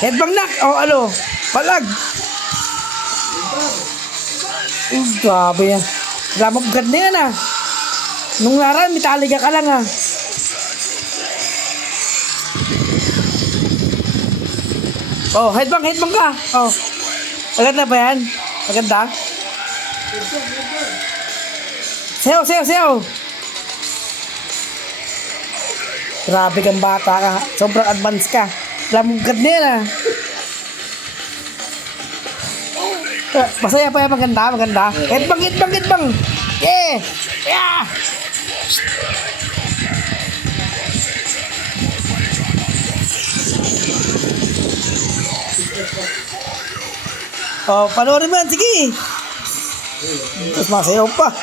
Headbang nak. O ano? Palag. Grabe yan. Lamang ganda yan ah. Nung naran, Metallica ka lang ah. Oh, headbang ka. Oh. Maganda ba yan? Maganda? Sayaw. Grabe kang bata ka. Sobrang advance ka. Lamugad na yan ah. Masaya pa yan. Maganda. Headbang. Yeah. Oh, panoorin mo yan. Sige. Tapos masayaw pa.